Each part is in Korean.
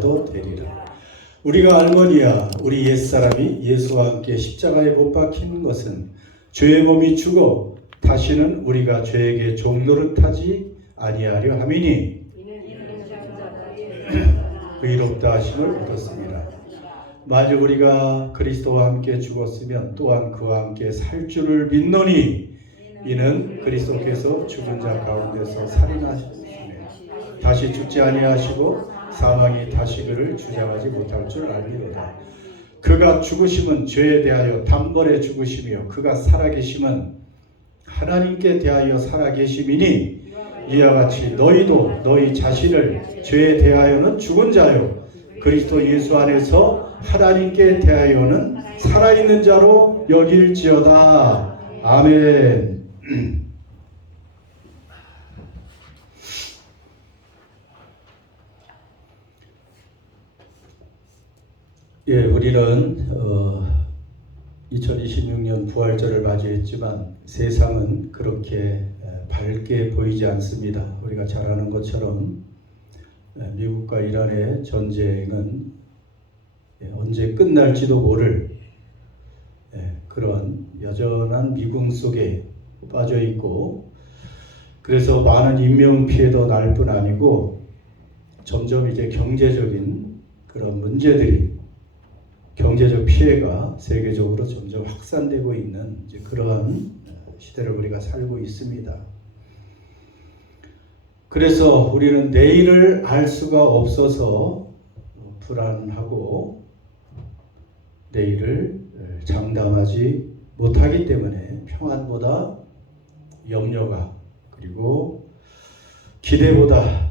도 되리라. 우리가 알거니와 우리 옛사람이 예수와 함께 십자가에 못 박히는 것은 죄의 몸이 죽어 다시는 우리가 죄에게 종노릇하지 아니하려 함이니 의롭다 하심을 얻었습니다. 만일 우리가 그리스도와 함께 죽었으면 또한 그와 함께 살 줄을 믿노니 이는 그리스도께서 죽은 자 가운데서 살인하셨으며 다시 죽지 아니하시고 사망이 다시 그를 주장하지 못할 줄 알미로다. 그가 죽으심은 죄에 대하여 단번에 죽으시며 그가 살아계심은 하나님께 대하여 살아계심이니 이와 같이 너희도 너희 자신을 죄에 대하여는 죽은 자요 그리스도 예수 안에서 하나님께 대하여는 살아있는 자로 여길지어다. 아멘. 예, 우리는 2026년 부활절을 맞이했지만 세상은 그렇게 밝게 보이지 않습니다. 우리가 잘 아는 것처럼 미국과 이란의 전쟁은 언제 끝날지도 모를 그런 여전한 미궁 속에 빠져 있고, 그래서 많은 인명피해도 날 뿐 아니고 점점 이제 경제적인 그런 문제들이, 경제적 피해가 세계적으로 점점 확산되고 있는 이제 그러한 시대를 우리가 살고 있습니다. 그래서 우리는 내일을 알 수가 없어서 불안하고 내일을 장담하지 못하기 때문에 평안보다 염려가, 그리고 기대보다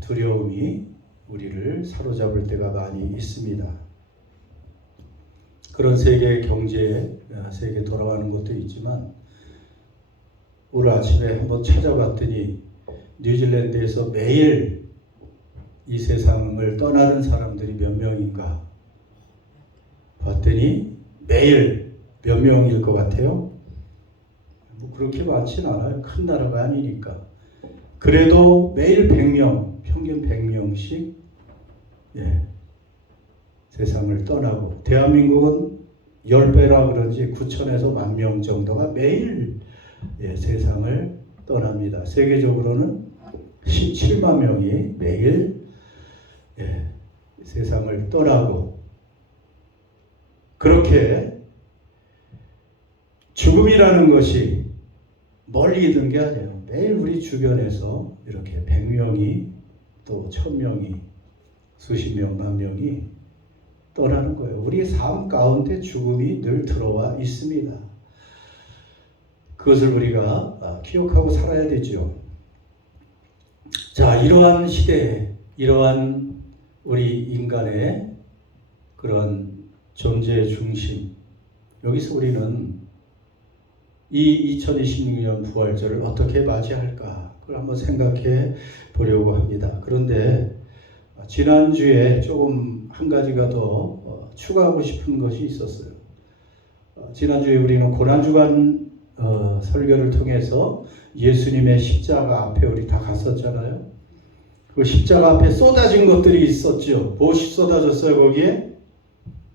두려움이 우리를 사로잡을 때가 많이 있습니다. 그런 세계 경제에 세계 돌아가는 것도 있지만 오늘 아침에 한번 찾아봤더니 뉴질랜드에서 매일 이 세상을 떠나는 사람들이 몇 명인가 봤더니 매일 몇 명일 것 같아요? 뭐 그렇게 많진 않아요. 큰 나라가 아니니까. 그래도 매일 100명, 평균 100명씩 세상을 떠나고, 대한민국은 10배라 그런지 9천에서 10,000명 정도가 매일 세상을 떠납니다. 세계적으로는 17만 명이 매일 세상을 떠나고, 그렇게 죽음이라는 것이 멀리 있는 게 아니에요. 매일 우리 주변에서 이렇게 100명이 또 1000명이 수십 명, 만 명이 떠나는 거예요. 우리의 삶 가운데 죽음이 늘 들어와 있습니다. 그것을 우리가 기억하고 살아야 되죠. 자, 이러한 시대에 이러한 우리 인간의 그런 존재의 중심, 여기서 우리는 이 2026년 부활절을 어떻게 맞이할까, 그걸 한번 생각해 보려고 합니다. 그런데 지난주에 조금 한 가지가 더 추가하고 싶은 것이 있었어요. 지난주에 우리는 고난주간 설교를 통해서 예수님의 십자가 앞에 우리 다 갔었잖아요. 그 십자가 앞에 쏟아진 것들이 있었죠. 무엇이 쏟아졌어요? 거기에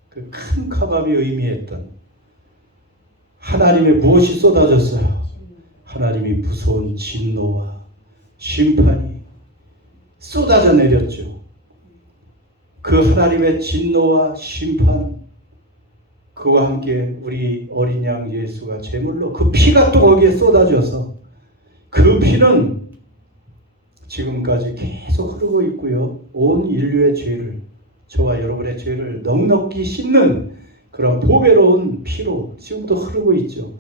그 큰 카밥이 의미했던 하나님의 무엇이 쏟아졌어요? 하나님이 무서운 진노와 심판이 쏟아져 내렸죠. 그 하나님의 진노와 심판, 그와 함께 우리 어린 양 예수가 제물로 그 피가 또 거기에 쏟아져서 그 피는 지금까지 계속 흐르고 있고요. 온 인류의 죄를, 저와 여러분의 죄를 넉넉히 씻는 그런 보배로운 피로 지금도 흐르고 있죠.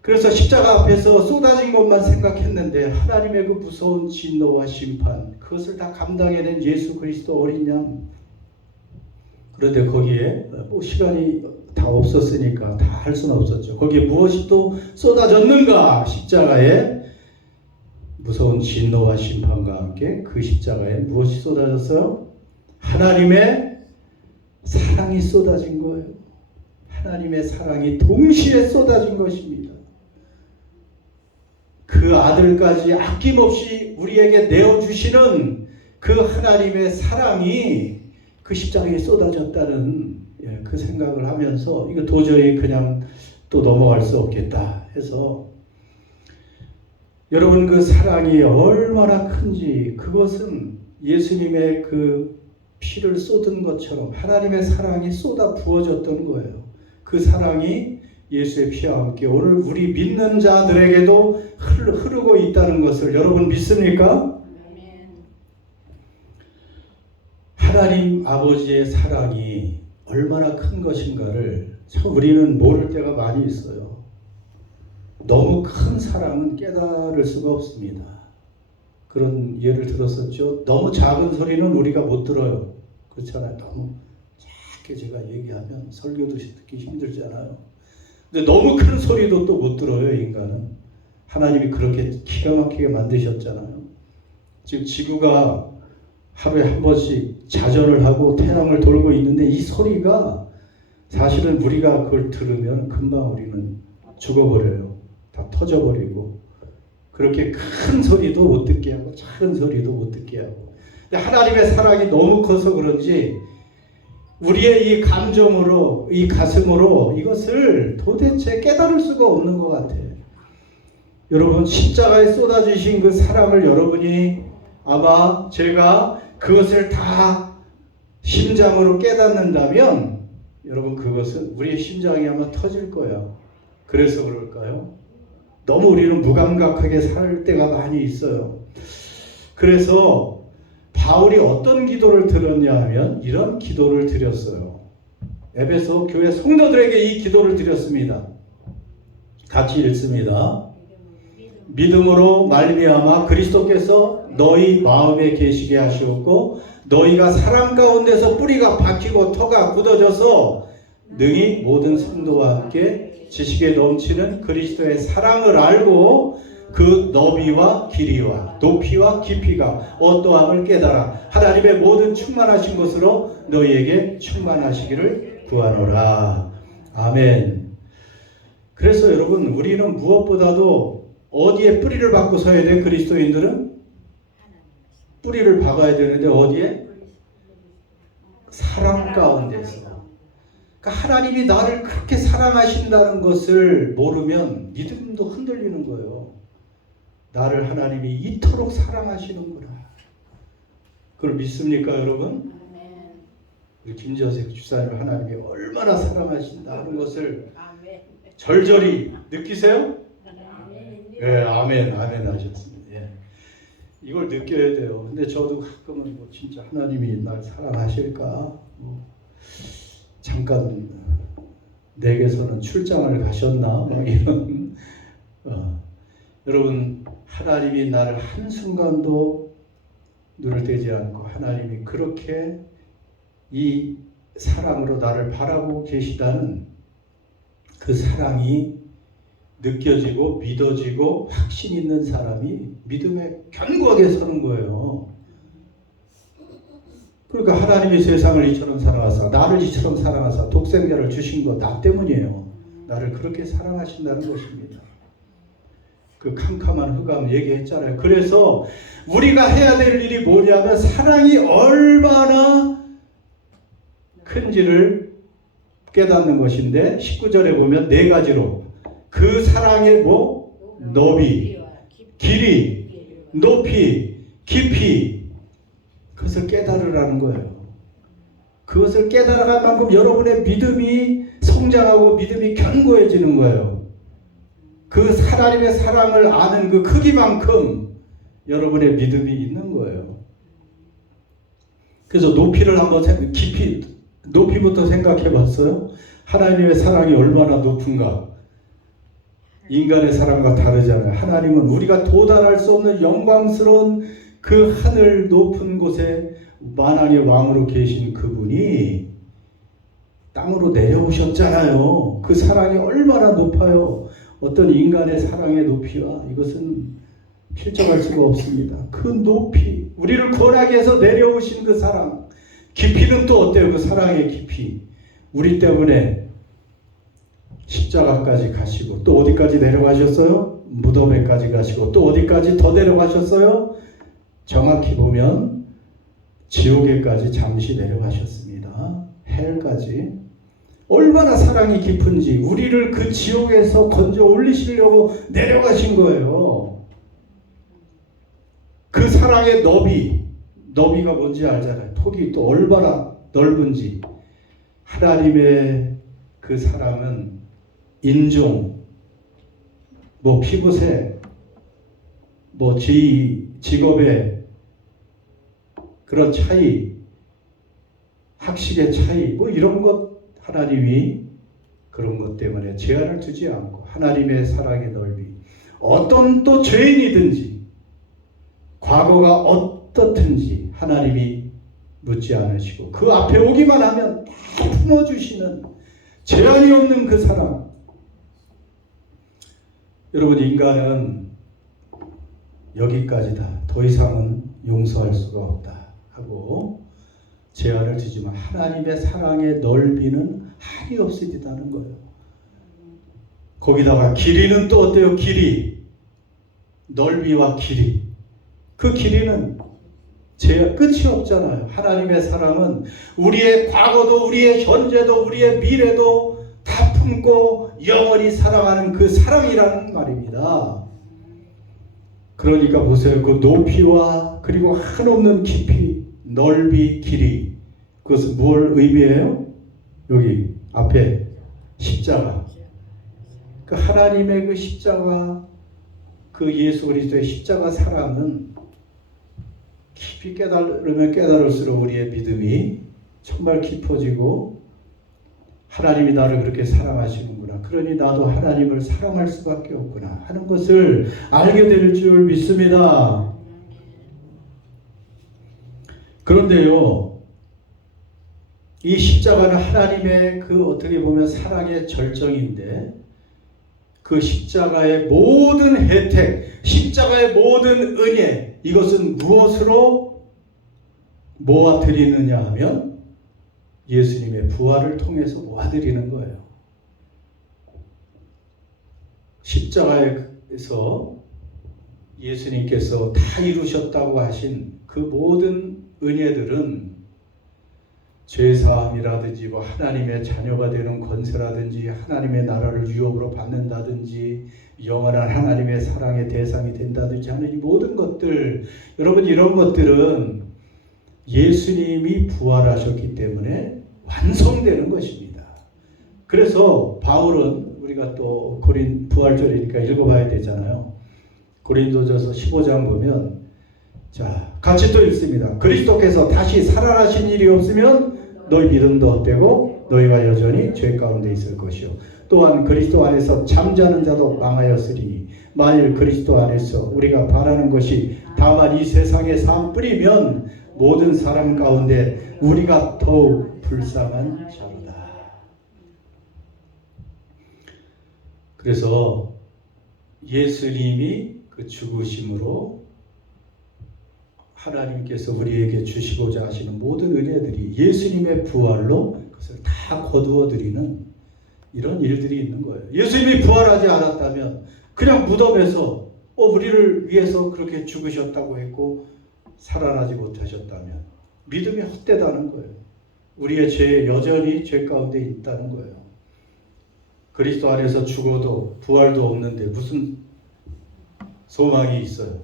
그래서 십자가 앞에서 쏟아진 것만 생각했는데 하나님의 그 무서운 진노와 심판, 그것을 다 감당해낸 예수 그리스도 어린 양. 그런데 거기에 뭐 시간이 다 없었으니까 다 할 수는 없었죠. 거기에 무엇이 또 쏟아졌는가? 십자가에 무서운 진노와 심판과 함께 그 십자가에 무엇이 쏟아졌어요? 하나님의 사랑이 쏟아진 거예요. 하나님의 사랑이 동시에 쏟아진 것입니다. 그 아들까지 아낌없이 우리에게 내어주시는 그 하나님의 사랑이 그 십자가에 쏟아졌다는 그 생각을 하면서 이거 도저히 그냥 또 넘어갈 수 없겠다 해서 여러분 그 사랑이 얼마나 큰지 그것은 예수님의 그 피를 쏟은 것처럼 하나님의 사랑이 쏟아 부어졌던 거예요. 그 사랑이 예수의 피와 함께 오늘 우리 믿는 자들에게도 흐르고 있다는 것을 여러분 믿습니까? 하나님 아버지의 사랑이 얼마나 큰 것인가를 참 우리는 모를 때가 많이 있어요. 너무 큰 사랑은 깨달을 수가 없습니다. 그런 예를 들었었죠. 너무 작은 소리는 우리가 못 들어요. 그렇잖아요. 너무 작게 제가 얘기하면 설교도 듣기 힘들잖아요. 근데 너무 큰 소리도 또 못 들어요. 인간은. 하나님이 그렇게 기가 막히게 만드셨잖아요. 지금 지구가 하루에 한 번씩 자전을 하고 태양을 돌고 있는데 이 소리가 사실은 우리가 그걸 들으면 금방 우리는 죽어버려요. 다 터져버리고 그렇게 큰 소리도 못 듣게 하고 작은 소리도 못 듣게 하고 하나님의 사랑이 너무 커서 그런지 우리의 이 감정으로 이 가슴으로 이것을 도대체 깨달을 수가 없는 것 같아요. 여러분 십자가에 쏟아주신 그 사랑을 여러분이 아마 제가 그것을 다 심장으로 깨닫는다면 여러분 그것은 우리의 심장이 아마 터질 거예요. 그래서 그럴까요? 너무 우리는 무감각하게 살 때가 많이 있어요. 그래서 바울이 어떤 기도를 드렸냐 하면 이런 기도를 드렸어요. 에베소 교회 성도들에게 이 기도를 드렸습니다. 같이 읽습니다. 믿음으로 말미암아 그리스도께서 너희 마음에 계시게 하시었고 너희가 사랑 가운데서 뿌리가 박히고 터가 굳어져서 능히 모든 성도와 함께 지식에 넘치는 그리스도의 사랑을 알고 그 너비와 길이와 높이와 깊이가 어떠함을 깨달아 하나님의 모든 충만하신 것으로 너희에게 충만하시기를 구하노라. 아멘. 그래서 여러분 우리는 무엇보다도 어디에 뿌리를 박고 서야 돼? 그리스도인들은 뿌리를 박아야 되는데 어디에? 사랑 가운데서. 그러니까 하나님이 나를 그렇게 사랑하신다는 것을 모르면 믿음도 흔들리는 거예요. 나를 하나님이 이토록 사랑하시는구나. 그걸 믿습니까 여러분? 우리 김재석 집사님 하나님이 얼마나 사랑하신다 하는 것을 절절히 느끼세요? 네, 아멘, 아멘 하셨습니다. 예. 이걸 느껴야 돼요. 근데 저도 가끔은 뭐 진짜 하나님이 날 사랑하실까? 잠깐 내게서는 출장을 가셨나? 막 이런. 여러분 하나님이 나를 한순간도 눈을 떼지 않고 하나님이 그렇게 이 사랑으로 나를 바라보고 계시다는 그 사랑이 느껴지고 믿어지고 확신 있는 사람이 믿음에 견고하게 서는 거예요. 그러니까 하나님이 세상을 이처럼 사랑하사 나를 이처럼 사랑하사 독생자를 주신 거 나 때문이에요. 나를 그렇게 사랑하신다는 것입니다. 그 캄캄한 흑암 얘기했잖아요. 그래서 우리가 해야 될 일이 뭐냐면 사랑이 얼마나 큰지를 깨닫는 것인데 19절에 보면 네 가지로 그 사랑의 뭐? 너비, 길이, 높이, 깊이 그것을 깨달으라는 거예요. 그것을 깨달아갈 만큼 여러분의 믿음이 성장하고 믿음이 견고해지는 거예요. 그 하나님의 사랑을 아는 그 크기만큼 여러분의 믿음이 있는 거예요. 그래서 높이를 한번 깊이 높이부터 생각해 봤어요? 하나님의 사랑이 얼마나 높은가? 인간의 사랑과 다르잖아요. 하나님은 우리가 도달할 수 없는 영광스러운 그 하늘 높은 곳에 만왕의 왕으로 계신 그분이 땅으로 내려오셨잖아요. 그 사랑이 얼마나 높아요. 어떤 인간의 사랑의 높이와 이것은 필정할 수가 없습니다. 그 높이, 우리를 권하게 해서 내려오신 그 사랑, 깊이는 또 어때요? 그 사랑의 깊이. 우리 때문에 십자가까지 가시고 또 어디까지 내려가셨어요? 무덤에까지 가시고 또 어디까지 더 내려가셨어요? 정확히 보면 지옥에까지 잠시 내려가셨습니다. 헬까지. 얼마나 사랑이 깊은지 우리를 그 지옥에서 건져 올리시려고 내려가신 거예요. 그 사랑의 너비가 뭔지 알잖아요. 폭이 또 얼마나 넓은지. 하나님의 그 사랑은 인종, 뭐 피부색, 뭐 직업의 그런 차이, 학식의 차이, 뭐 이런 것 하나님이 그런 것 때문에 제한을 두지 않고 하나님의 사랑의 넓이, 어떤 또 죄인이든지 과거가 어떻든지 하나님이 묻지 않으시고 그 앞에 오기만 하면 다 품어주시는 제한이 없는 그 사랑. 여러분, 인간은 여기까지다, 더 이상은 용서할 수가 없다 하고 제한을 두지만 하나님의 사랑의 넓이는 한이 없으리다는 거예요. 거기다가 길이는 또 어때요? 길이, 넓이와 길이, 그 길이는 끝이 없잖아요. 하나님의 사랑은 우리의 과거도 우리의 현재도 우리의 미래도 다 품고 영원히 사랑하는 그 사랑이라는 말입니다. 그러니까 보세요. 그 높이와 그리고 한없는 깊이, 넓이, 길이, 그것은 뭘 의미해요? 여기 앞에 십자가. 그 하나님의 그 십자가, 그 예수 그리스도의 십자가 사랑은 깊이 깨달으면 깨달을수록 우리의 믿음이 정말 깊어지고 하나님이 나를 그렇게 사랑하시는구나, 그러니 나도 하나님을 사랑할 수밖에 없구나 하는 것을 알게 될 줄 믿습니다. 그런데요, 이 십자가는 하나님의 그 어떻게 보면 사랑의 절정인데, 그 십자가의 모든 혜택, 십자가의 모든 은혜, 이것은 무엇으로 모아드리느냐 하면 예수님의 부활을 통해서 모아드리는 거예요. 십자가에서 예수님께서 다 이루셨다고 하신 그 모든 은혜들은 죄사함이라든지 뭐 하나님의 자녀가 되는 권세라든지 하나님의 나라를 유업으로 받는다든지 영원한 하나님의 사랑의 대상이 된다든지 하는 이 모든 것들, 여러분, 이런 것들은 예수님이 부활하셨기 때문에 완성되는 것입니다. 그래서 바울은, 우리가 또 부활절이니까 읽어봐야 되잖아요. 고린도전서 15장 보면, 자, 같이 또 읽습니다. 그리스도께서 다시 살아나신 일이 없으면 너희 믿음도 헛되고 너희가 여전히 죄 가운데 있을 것이요, 또한 그리스도 안에서 잠자는 자도 망하였으리니 만일 그리스도 안에서 우리가 바라는 것이 다만 이 세상의 삶뿐이면 모든 사람 가운데 우리가 더욱 불쌍한 자로다. 그래서 예수님이 그 죽으심으로 하나님께서 우리에게 주시고자 하시는 모든 은혜들이 예수님의 부활로 그것을 다 거두어드리는 이런 일들이 있는 거예요. 예수님이 부활하지 않았다면 그냥 무덤에서 우리를 위해서 그렇게 죽으셨다고 했고 살아나지 못하셨다면 믿음이 헛되다는 거예요. 우리의 죄에 여전히 죄 가운데 있다는 거예요. 그리스도 안에서 죽어도 부활도 없는데 무슨 소망이 있어요.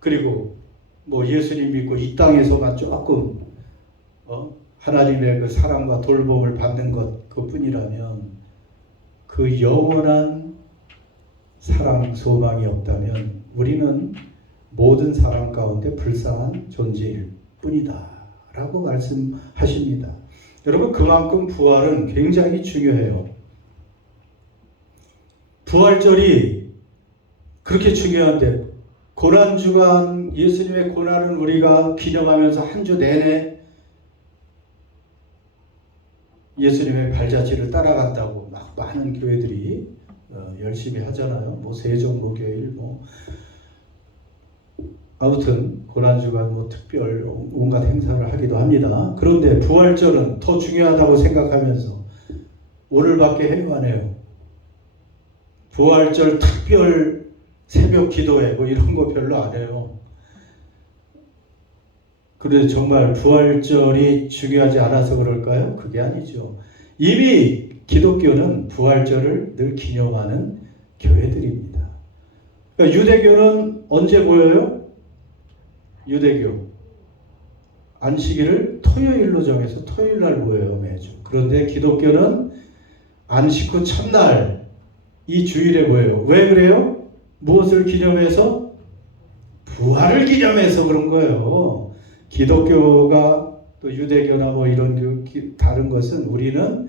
그리고 뭐 예수님 믿고 이 땅에서만 조금 하나님의 그 사랑과 돌봄을 받는 것 그뿐이라면, 그 영원한 사랑 소망이 없다면 우리는 모든 사람 가운데 불쌍한 존재일 뿐이다 라고 말씀하십니다. 여러분, 그만큼 부활은 굉장히 중요해요. 부활절이 그렇게 중요한데, 고난주간 예수님의 고난은 우리가 기념하면서 한 주 내내 예수님의 발자취를 따라간다고 막 많은 교회들이 열심히 하잖아요. 뭐 세종 목요일 아무튼 고난주간 특별 온갖 행사를 하기도 합니다. 그런데 부활절은 더 중요하다고 생각하면서 오늘밖에 해요, 안 해요? 부활절 특별 새벽 기도회 이런 거 별로 안 해요. 그런데 정말 부활절이 중요하지 않아서 그럴까요? 그게 아니죠. 이미 기독교는 부활절을 늘 기념하는 교회들입니다. 그러니까 유대교는 언제 모여요? 유대교 안식일을 토요일로 정해서 토요일 날 모여요, 매주. 그런데 기독교는 안식 후 첫날 이 주일에 모여요. 왜 그래요? 무엇을 기념해서? 부활을 기념해서 그런 거예요. 기독교가 또 유대교나 뭐 이런 다른 것은 우리는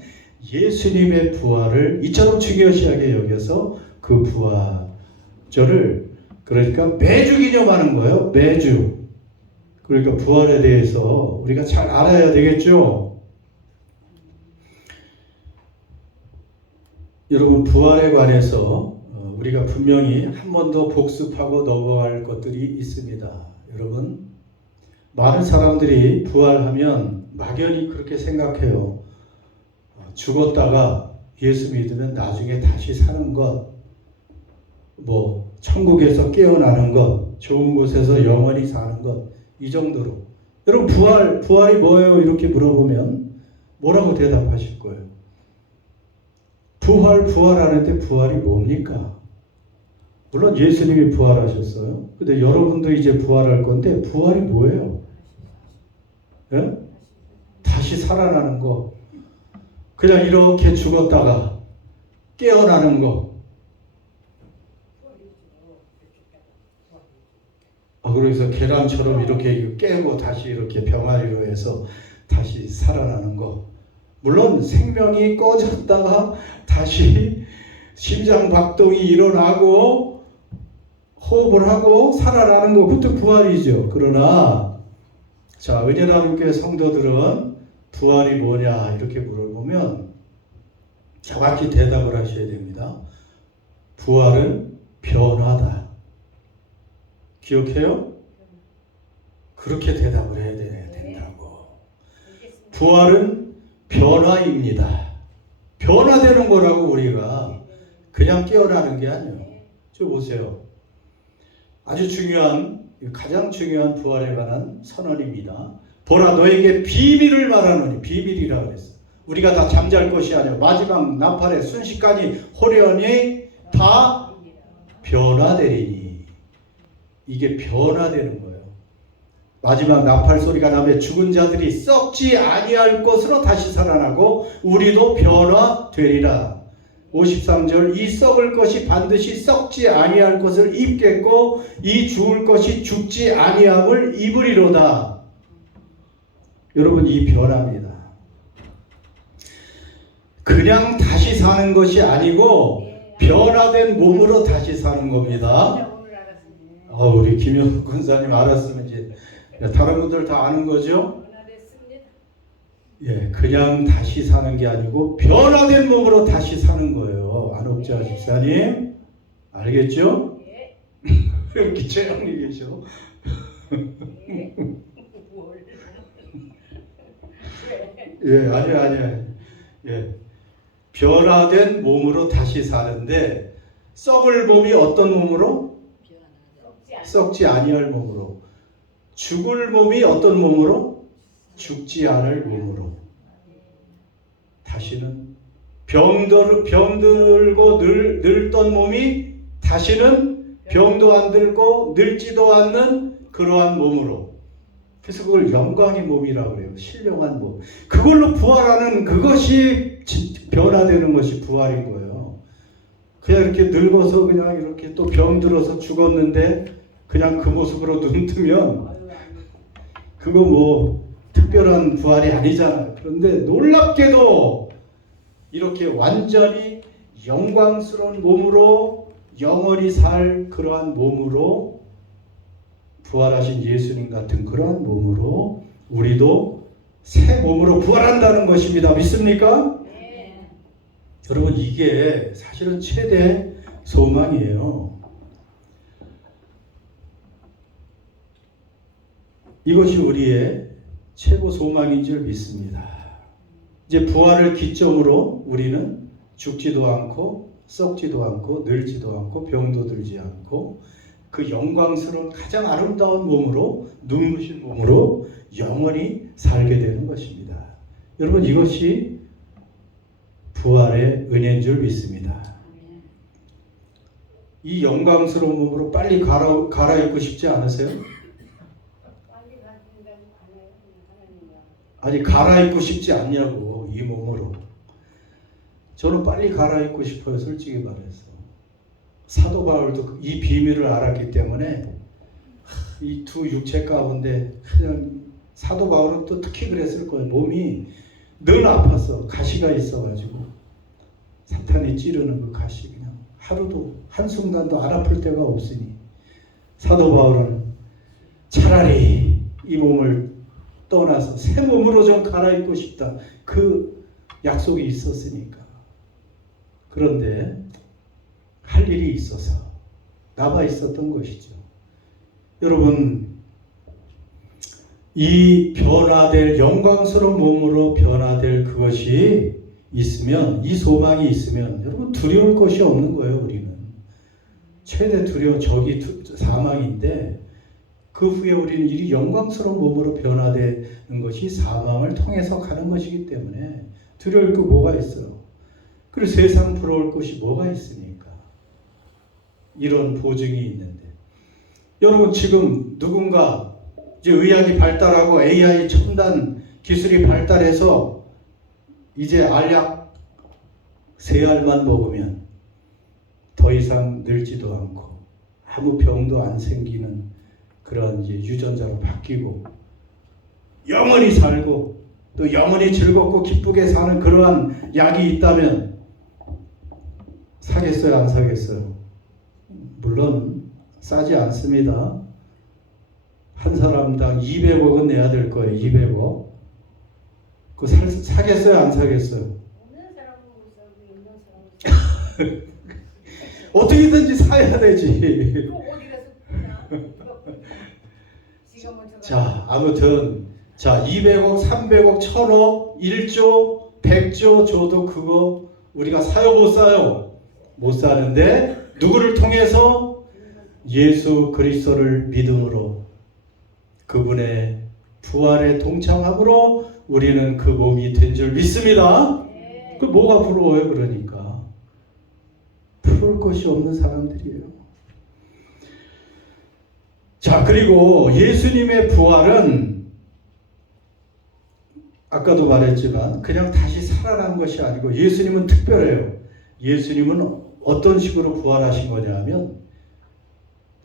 예수님의 부활을 이처럼 중요시하게 여겨서 그 부활절을 그러니까 매주 기념하는 거예요. 매주. 그러니까 부활에 대해서 우리가 잘 알아야 되겠죠. 여러분 부활에 관해서 우리가 분명히 한 번 더 복습하고 넘어갈 것들이 있습니다. 여러분 많은 사람들이 부활하면 막연히 그렇게 생각해요. 죽었다가 예수 믿으면 나중에 다시 사는 것, 뭐 천국에서 깨어나는 것, 좋은 곳에서 영원히 사는 것, 이 정도로. 여러분 부활이 뭐예요? 이렇게 물어보면 뭐라고 대답하실 거예요? 부활하는데 부활이 뭡니까? 물론 예수님이 부활하셨어요. 근데 여러분도 이제 부활할 건데 부활이 뭐예요? 예? 다시 살아나는 거. 그냥 이렇게 죽었다가 깨어나는 거. 그래서 계란처럼 이렇게 깨고 다시 이렇게 병아리로 해서 다시 살아나는 거. 물론 생명이 꺼졌다가 다시 심장 박동이 일어나고 호흡을 하고 살아나는 거, 그것도 부활이죠. 그러나 자, 은혜나눔교회 성도들은 부활이 뭐냐 이렇게 물어보면 정확히 대답을 하셔야 됩니다. 부활은 변화다. 기억해요? 그렇게 대답을 해야 된다고. 부활은 변화입니다. 변화되는 거라고. 우리가 그냥 깨어나는 게 아니에요. 저 보세요. 아주 중요한, 가장 중요한 부활에 관한 선언입니다. 보라, 너에게 비밀을 말하노니. 비밀이라 그랬어. 우리가 다 잠잘 것이 아니라 마지막 나팔에 순식간에 호련히 다 변화되리니. 이게 변화되는 거예요. 마지막 나팔 소리가 나면 죽은 자들이 썩지 아니할 것으로 다시 살아나고 우리도 변화되리라. 53절, 이 썩을 것이 반드시 썩지 아니할 것을 입겠고 이 죽을 것이 죽지 아니함을 입으리로다. 여러분, 이 변화입니다. 그냥 다시 사는 것이 아니고 변화된 몸으로 다시 사는 겁니다. 우리 김영국 권사님 알았으면 이제 다른 분들 다 아는 거죠? 예, 그냥 다시 사는 게 아니고 변화된 몸으로 다시 사는 거예요. 안옥자 집사님 알겠죠? 이렇게 조용히 계셔. 예, 아니야. 예, 변화된 몸으로 다시 사는데 썩을 몸이 어떤 몸으로? 썩지 아니할 몸으로. 죽을 몸이 어떤 몸으로? 죽지 않을 몸으로. 다시는 병들고 늙던 몸이 다시는 병도 안 들고 늙지도 않는 그러한 몸으로. 그래서 그걸 영광의 몸이라고 그래요. 신령한 몸. 그걸로 부활하는 그것이 변화되는 것이 부활인 거예요. 그냥 이렇게 늙어서 그냥 이렇게 또 병들어서 죽었는데 그냥 그 모습으로 눈 뜨면 그거 뭐 특별한 부활이 아니잖아요. 그런데 놀랍게도 이렇게 완전히 영광스러운 몸으로 영원히 살 그러한 몸으로 부활하신 예수님 같은 그러한 몸으로 우리도 새 몸으로 부활한다는 것입니다. 믿습니까? 네. 여러분, 이게 사실은 최대 소망이에요. 이것이 우리의 최고 소망인 줄 믿습니다. 이제 부활을 기점으로 우리는 죽지도 않고 썩지도 않고 늙지도 않고 병도 들지 않고 그 영광스러운 가장 아름다운 몸으로, 눈부신 몸으로 영원히 살게 되는 것입니다. 여러분, 이것이 부활의 은혜인 줄 믿습니다. 이 영광스러운 몸으로 빨리 갈아입고 싶지 않으세요? 아니, 갈아입고 싶지 않냐고, 이 몸으로. 저는 빨리 갈아입고 싶어요, 솔직히 말해서. 사도 바울도 이 비밀을 알았기 때문에 이 두 육체 가운데 그냥 사도 바울은 또 특히 그랬을 거예요. 몸이 늘 아팠어. 가시가 있어가지고 사탄이 찌르는 그 가시 그냥 하루도 한순간도 안 아플 때가 없으니 사도 바울은 차라리 이 몸을 떠나서 새 몸으로 좀 갈아입고 싶다. 그 약속이 있었으니까. 그런데 할 일이 있어서 남아 있었던 것이죠. 여러분, 이 변화될 영광스러운 몸으로 변화될 그것이 있으면, 이 소망이 있으면 여러분 두려울 것이 없는 거예요. 우리는 최대 두려운 적이 사망인데 그 후에 우리는 이 영광스러운 몸으로 변화되는 것이 사망을 통해서 가는 것이기 때문에 두려울 거 뭐가 있어요? 그리고 세상 부러울 것이 뭐가 있습니까? 이런 보증이 있는데 여러분, 지금 누군가 이제 의학이 발달하고 AI 첨단 기술이 발달해서 이제 알약 3알만 먹으면 더 이상 늙지도 않고 아무 병도 안 생기는 그런 이제 유전자로 바뀌고 영원히 살고 또 영원히 즐겁고 기쁘게 사는 그러한 약이 있다면 사겠어요, 안 사겠어요? 물론 싸지 않습니다. 한 사람당 200억은 내야 될 거예요. 200억. 그거 사겠어요, 안 사겠어요? 어떻게든지 사야 되지. 자, 아무튼 200억, 300억, 1000억, 1조, 100조 줘도 그거 우리가 사요, 못 사요? 못 사는데 누구를 통해서? 예수 그리스도를 믿음으로 그분의 부활에 동참함으로 우리는 그 몸이 된 줄 믿습니다. 그 뭐가 부러워요? 그러니까 부러울 것이 없는 사람들이에요. 자, 그리고 예수님의 부활은 아까도 말했지만 그냥 다시 살아난 것이 아니고 예수님은 특별해요. 예수님은 어떤 식으로 부활하신 거냐면,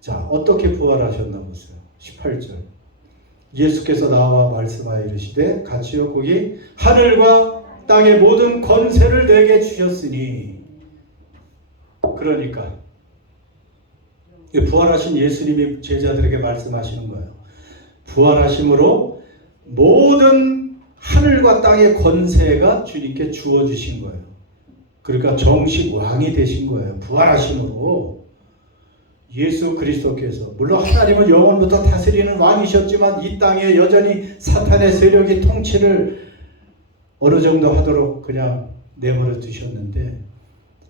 자, 어떻게 부활하셨나 보세요. 18절. 예수께서 나와 말씀하여 이르시되 같이요, 거기 하늘과 땅의 모든 권세를 내게 주셨으니. 그러니까 부활하신 예수님이 제자들에게 말씀하시는 거예요. 부활하심으로 모든 하늘과 땅의 권세가 주님께 주어주신 거예요. 그러니까 정식 왕이 되신 거예요. 부활하심으로. 예수 그리스도께서, 물론 하나님은 영원부터 다스리는 왕이셨지만 이 땅에 여전히 사탄의 세력이 통치를 어느 정도 하도록 그냥 내버려 두셨는데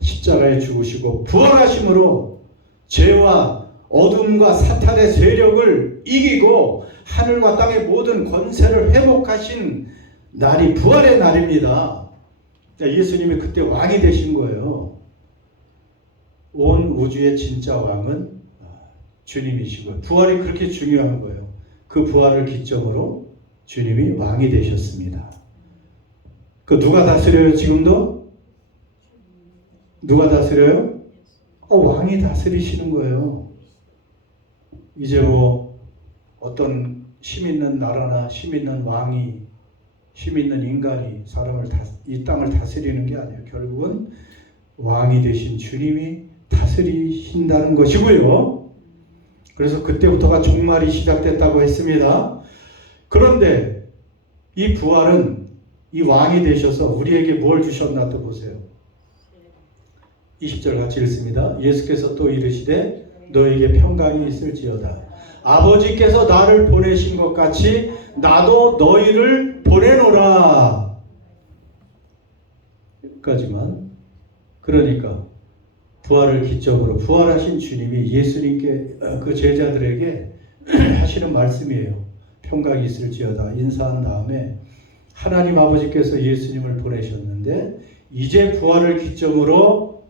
십자가에 죽으시고 부활하심으로 죄와 어둠과 사탄의 세력을 이기고 하늘과 땅의 모든 권세를 회복하신 날이 부활의 날입니다. 예수님이 그때 왕이 되신 거예요. 온 우주의 진짜 왕은 주님이시고요. 부활이 그렇게 중요한 거예요. 그 부활을 기점으로 주님이 왕이 되셨습니다. 그 누가 다스려요? 지금도? 누가 다스려요? 왕이 다스리시는 거예요. 이제 뭐 어떤 힘 있는 나라나 힘 있는 왕이, 힘 있는 인간이 이 땅을 다스리는 게 아니에요. 결국은 왕이 되신 주님이 다스리신다는 것이고요. 그래서 그때부터가 종말이 시작됐다고 했습니다. 그런데 이 부활은 이 왕이 되셔서 우리에게 뭘 주셨나 또 보세요. 20절 같이 읽습니다. 예수께서 또 이르시되 너에게 평강이 있을지어다. 아버지께서 나를 보내신 것 같이 나도 너희를 보내노라. 여기까지만. 그러니까 부활을 기점으로 부활하신 주님이 예수님께 그 제자들에게 하시는 말씀이에요. 평강이 있을지어다 인사한 다음에 하나님 아버지께서 예수님을 보내셨는데 이제 부활을 기점으로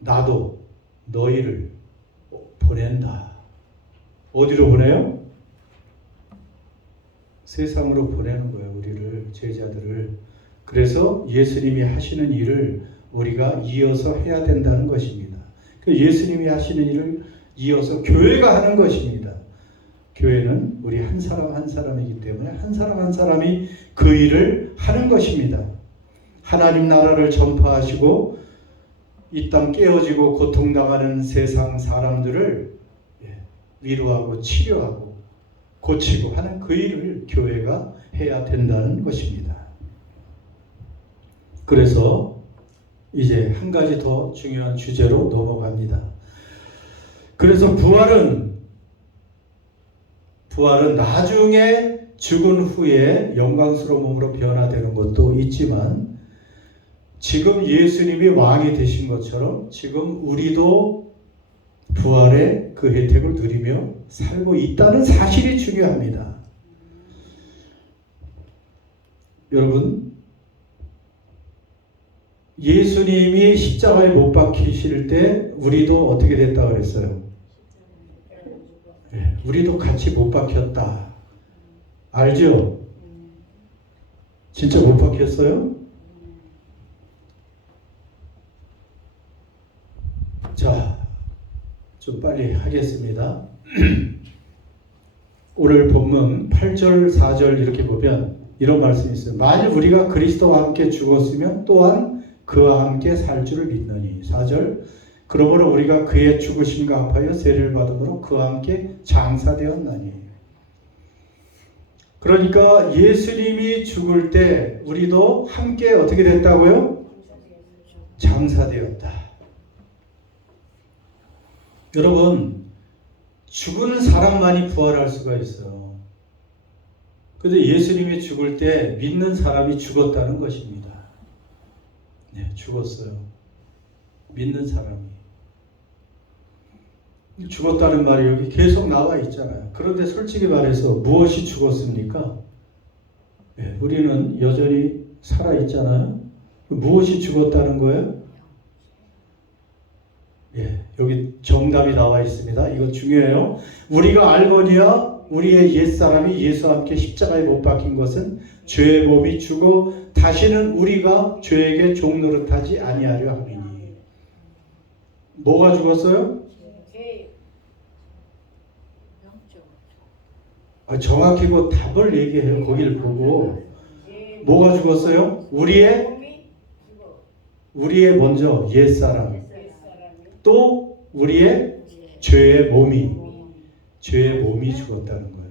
나도 너희를 보낸다. 어디로 보내요? 세상으로 보내는 거예요. 우리를, 제자들을. 그래서 예수님이 하시는 일을 우리가 이어서 해야 된다는 것입니다. 예수님이 하시는 일을 이어서 교회가 하는 것입니다. 교회는 우리 한 사람 한 사람이기 때문에 한 사람 한 사람이 그 일을 하는 것입니다. 하나님 나라를 전파하시고 이 땅 깨어지고 고통당하는 세상 사람들을 위로하고 치료하고 고치고 하는 그 일을 교회가 해야 된다는 것입니다. 그래서 이제 한 가지 더 중요한 주제로 넘어갑니다. 그래서 부활은 나중에 죽은 후에 영광스러운 몸으로 변화되는 것도 있지만 지금 예수님이 왕이 되신 것처럼 지금 우리도 부활의 그 혜택을 누리며 살고 있다는 사실이 중요합니다. 여러분, 예수님이 십자가에 못 박히실 때 우리도 어떻게 됐다고 그랬어요? 네, 우리도 같이 못 박혔다. 알죠? 진짜 못 박혔어요? 자, 좀 빨리 하겠습니다. 오늘 본문 8절, 4절 이렇게 보면 이런 말씀이 있어요. 만일 우리가 그리스도와 함께 죽었으면 또한 그와 함께 살 줄을 믿느니. 4절, 그러므로 우리가 그의 죽으심과 합하여 세례를 받음으로 그와 함께 장사되었나니. 그러니까 예수님이 죽을 때 우리도 함께 어떻게 됐다고요? 장사되었다. 여러분, 죽은 사람만이 부활할 수가 있어요. 그런데 예수님이 죽을 때 믿는 사람이 죽었다는 것입니다. 네, 죽었어요. 믿는 사람이. 죽었다는 말이 여기 계속 나와 있잖아요. 그런데 솔직히 말해서 무엇이 죽었습니까? 네, 우리는 여전히 살아있잖아요. 무엇이 죽었다는 거예요? 예, 여기 정답이 나와 있습니다. 이거 중요해요. 우리가 알거니와 우리의 옛사람이 예수와 함께 십자가에 못 박힌 것은 죄의 몸이 죽어 다시는 우리가 죄에게 종노릇하지 아니하려 함이니. 뭐가 죽었어요? 정확히 그 답을 얘기해요. 거기를 보고. 뭐가 죽었어요? 우리의 먼저 옛사람. 또 우리의 죄의 몸이 죽었다는 거예요.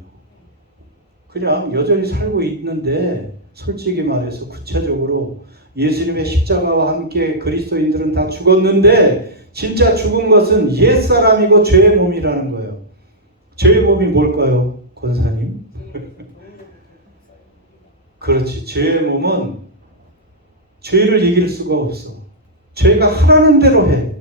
그냥 여전히 살고 있는데 솔직히 말해서 구체적으로 예수님의 십자가와 함께 그리스도인들은 다 죽었는데 진짜 죽은 것은 옛사람이고 죄의 몸이라는 거예요. 죄의 몸이 뭘까요, 권사님? 그렇지. 죄의 몸은 죄를 이길 수가 없어. 죄가 하라는 대로 해.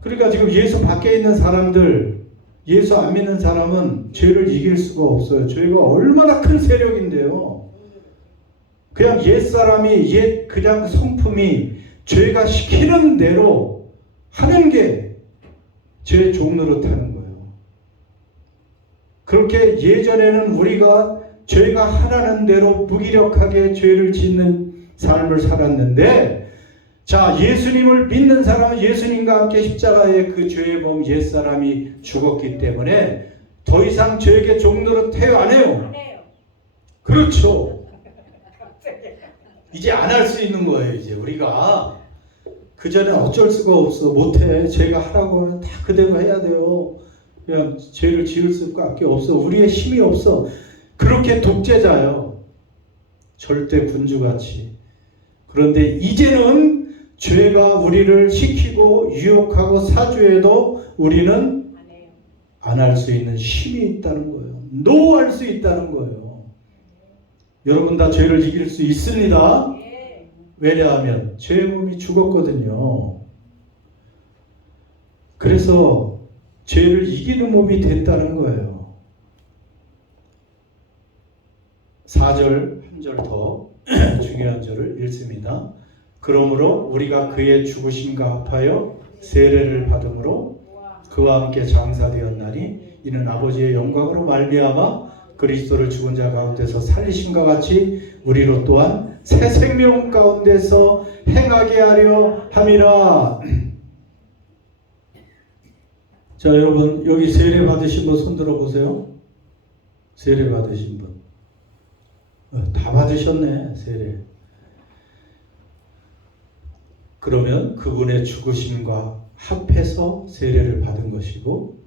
그러니까 지금 예수 밖에 있는 사람들, 예수 안 믿는 사람은 죄를 이길 수가 없어요. 죄가 얼마나 큰 세력인데요. 그냥 옛사람이, 그냥 성품이 죄가 시키는 대로 하는 게 죄의 종노릇하는 거예요. 그렇게 예전에는 우리가 죄가 하라는 대로 무기력하게 죄를 짓는 삶을 살았는데, 자, 예수님을 믿는 사람은 예수님과 함께 십자가에 그 죄의 몸 옛사람이 죽었기 때문에 더 이상 죄에게 종노릇 해요, 안 해요? 그렇죠. 이제 안 할 수 있는 거예요. 이제 우리가 그전에 어쩔 수가 없어. 못해. 죄가 하라고 하면 다 그대로 해야 돼요. 그냥 죄를 지을 수밖에 없어. 우리의 힘이 없어. 그렇게 독재자요. 절대 군주같이. 그런데 이제는 죄가 우리를 시키고 유혹하고 사주해도 우리는 안 할 수 있는 힘이 있다는 거예요. 노할 수 있다는 거예요. 여러분 다 죄를 이길 수 있습니다. 왜냐하면 죄의 몸이 죽었거든요. 그래서 죄를 이기는 몸이 됐다는 거예요. 4절 한 절 더 중요한 절을 읽습니다. 그러므로 우리가 그의 죽으심과 합하여 세례를 받음으로 그와 함께 장사되었나니 이는 아버지의 영광으로 말미암아 그리스도를 죽은 자 가운데서 살리심과 같이 우리로 또한 새 생명 가운데서 행하게 하려 함이라. 자, 여러분 여기 세례 받으신 분 손 들어 보세요. 세례 받으신 분. 다 받으셨네, 세례. 그러면 그분의 죽으심과 합해서 세례를 받은 것이고,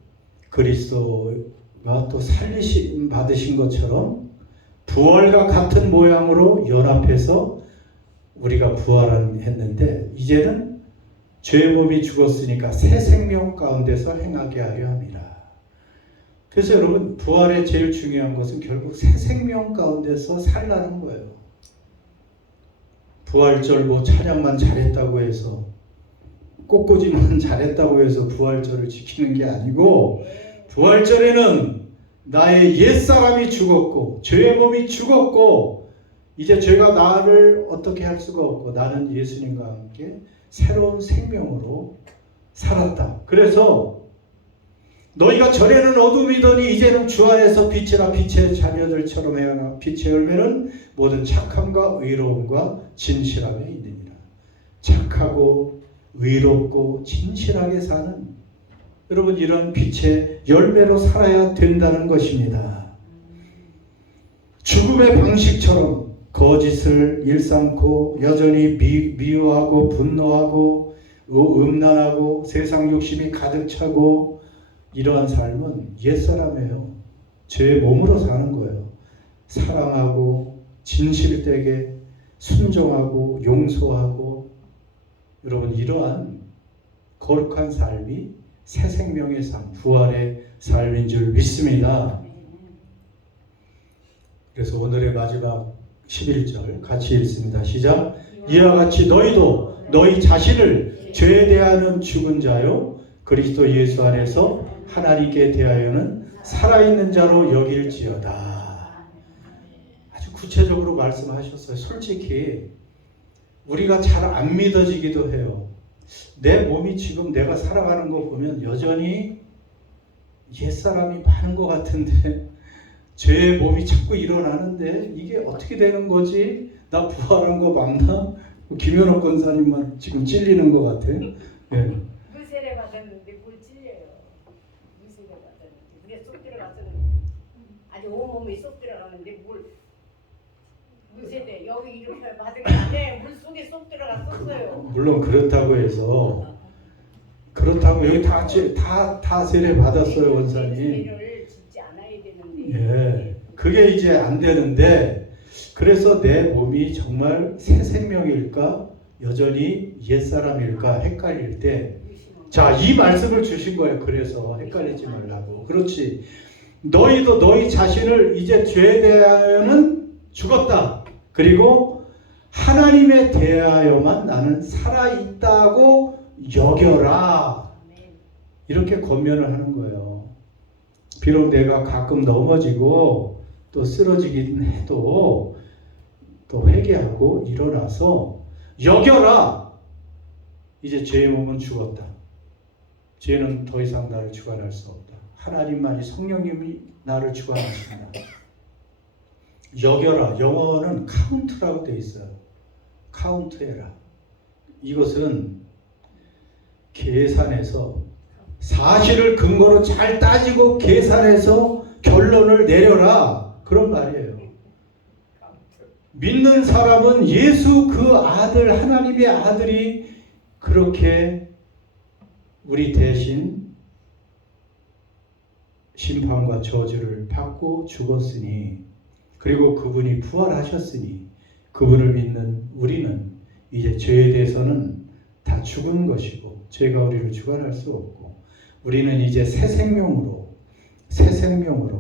그리스도가 또 살리심 받으신 것처럼 부활과 같은 모양으로 연합해서 우리가 부활했는데, 이제는 죄의 몸이 죽었으니까 새 생명 가운데서 행하게 하려 함이라. 그래서 여러분, 부활의 제일 중요한 것은 결국 새 생명 가운데서 살라는 거예요. 부활절 뭐 찬양만 잘했다고 해서, 꽃꽂이만 잘했다고 해서 부활절을 지키는 게 아니고, 부활절에는 나의 옛사람이 죽었고 죄의 몸이 죽었고 이제 죄가 나를 어떻게 할 수가 없고 나는 예수님과 함께 새로운 생명으로 살았다. 그래서 너희가 전에는 어둠이더니 이제는 주 안에서 빛이라. 빛의 자녀들처럼 해야 빛의 열매는 모든 착함과 의로움과 진실함에 있느니라. 착하고 의롭고 진실하게 사는, 여러분, 이런 빛의 열매로 살아야 된다는 것입니다. 죽음의 방식처럼 거짓을 일삼고 여전히 미워하고 분노하고 음란하고 세상 욕심이 가득 차고 이러한 삶은 옛사람이에요. 죄의 몸으로 사는 거예요. 사랑하고 진실되게 순종하고 용서하고, 여러분, 이러한 거룩한 삶이 새 생명의 삶, 부활의 삶인 줄 믿습니다. 그래서 오늘의 마지막 11절 같이 읽습니다. 시작. 이와 같이 너희도 너희 자신을 죄에 대하여는 죽은 자요 그리스도 예수 안에서 하나님께 대하여는 살아있는 자로 여길지어다. 아주 구체적으로 말씀하셨어요. 솔직히 우리가 잘 안 믿어지기도 해요. 내 몸이 지금 내가 살아가는 거 보면 여전히 옛사람이 많은 것 같은데, 죄의 몸이 자꾸 일어나는데 이게 어떻게 되는 거지? 나 부활한 거 맞나? 김현옥 권사님만 지금 찔리는 것 같아. 예. 물세례 받았는데 뭘 찔려요. 물세례 받았는데 물에 쏙 들어가서 아주 온몸이 쏙 들어가는데 물세례 여기 이렇게 받은 게 아니에요. 물 속에 쏙 들어갔었어요. 물론 그렇다고 해서 여기 다 세례 받았어요, 원사님. 세례를 짓지 않아야 되는데. 예, 그게 이제 안 되는데, 그래서 내 몸이 정말 새 생명일까 여전히 옛사람일까 헷갈릴 때, 자, 이 말씀을 주신 거예요. 그래서 헷갈리지 말라고. 그렇지. 너희도 너희 자신을 이제 죄에 대하여는 죽었다. 그리고 하나님에 대하여만 나는 살아있다고 여겨라. 이렇게 권면을 하는 거예요. 비록 내가 가끔 넘어지고 또 쓰러지긴 해도 또 회개하고 일어나서 여겨라. 이제 죄의 몸은 죽었다. 죄는 더 이상 나를 주관할 수 없다. 하나님만이, 성령님이 나를 주관하신다. 여겨라. 영어는 카운트라고 되어 있어요. 카운트해라. 이것은 계산해서, 사실을 근거로 잘 따지고 계산해서 결론을 내려라. 그런 말이에요. 믿는 사람은 예수 그 아들, 하나님의 아들이 그렇게 우리 대신 심판과 저주를 받고 죽었으니, 그리고 그분이 부활하셨으니 그분을 믿는 우리는 이제 죄에 대해서는 다 죽은 것이고 죄가 우리를 주관할 수 없고, 우리는 이제 새 생명으로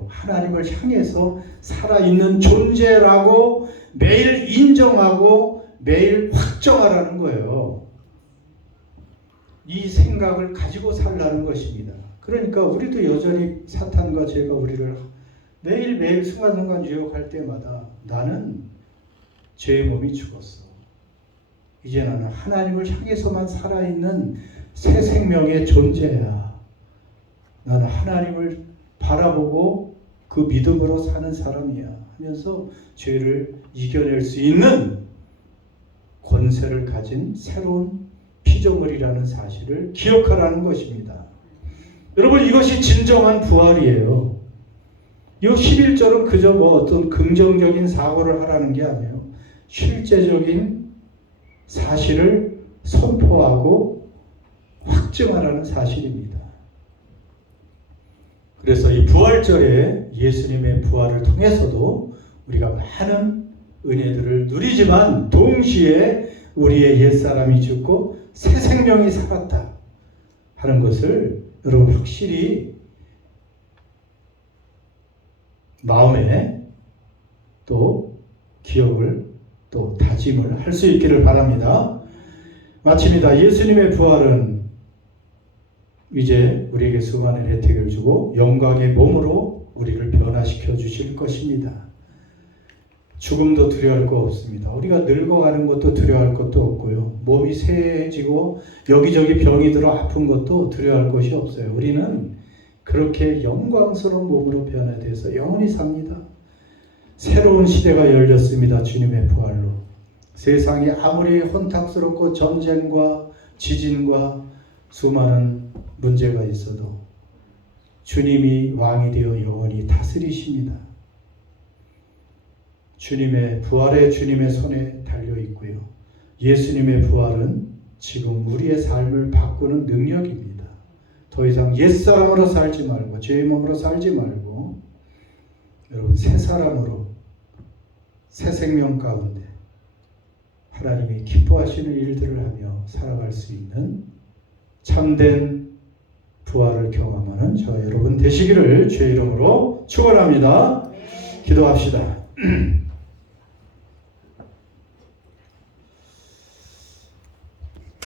하나님을 향해서 살아있는 존재라고 매일 인정하고 매일 확정하라는 거예요. 이 생각을 가지고 살라는 것입니다. 그러니까 우리도 여전히 사탄과 죄가 우리를 매일매일 순간순간 유혹할 때마다 나는 죄의 몸이 죽었어. 이제 나는 하나님을 향해서만 살아있는 새 생명의 존재야. 나는 하나님을 바라보고 그 믿음으로 사는 사람이야 하면서 죄를 이겨낼 수 있는 권세를 가진 새로운 피조물이라는 사실을 기억하라는 것입니다. 여러분, 이것이 진정한 부활이에요. 이 11절은 그저 어떤 긍정적인 사고를 하라는 게 아니에요. 실제적인 사실을 선포하고 확증하라는 사실입니다. 그래서 이 부활절에 예수님의 부활을 통해서도 우리가 많은 은혜들을 누리지만 동시에 우리의 옛사람이 죽고 새 생명이 살았다 하는 것을 여러분 확실히 마음에 또 기억을 또 다짐을 할 수 있기를 바랍니다. 마칩니다. 예수님의 부활은 이제 우리에게 수많은 혜택을 주고 영광의 몸으로 우리를 변화시켜 주실 것입니다. 죽음도 두려워할 거 없습니다. 우리가 늙어가는 것도 두려워할 것도 없고요. 몸이 쇠해지고 여기저기 병이 들어 아픈 것도 두려워할 것이 없어요. 우리는 그렇게 영광스러운 몸으로 변화돼서 영원히 삽니다. 새로운 시대가 열렸습니다. 주님의 부활로. 세상이 아무리 혼탁스럽고 전쟁과 지진과 수많은 문제가 있어도 주님이 왕이 되어 영원히 다스리십니다. 주님의 부활의 주님의 손에 달려 있고요. 예수님의 부활은 지금 우리의 삶을 바꾸는 능력입니다. 더 이상 옛사람으로 살지 말고 죄의 몸으로 살지 말고 여러분 새 사람으로 새 생명 가운데 하나님이 기뻐하시는 일들을 하며 살아갈 수 있는 참된 부활을 경험하는 저와 여러분 되시기를 주의 이름으로 축원합니다. 기도합시다.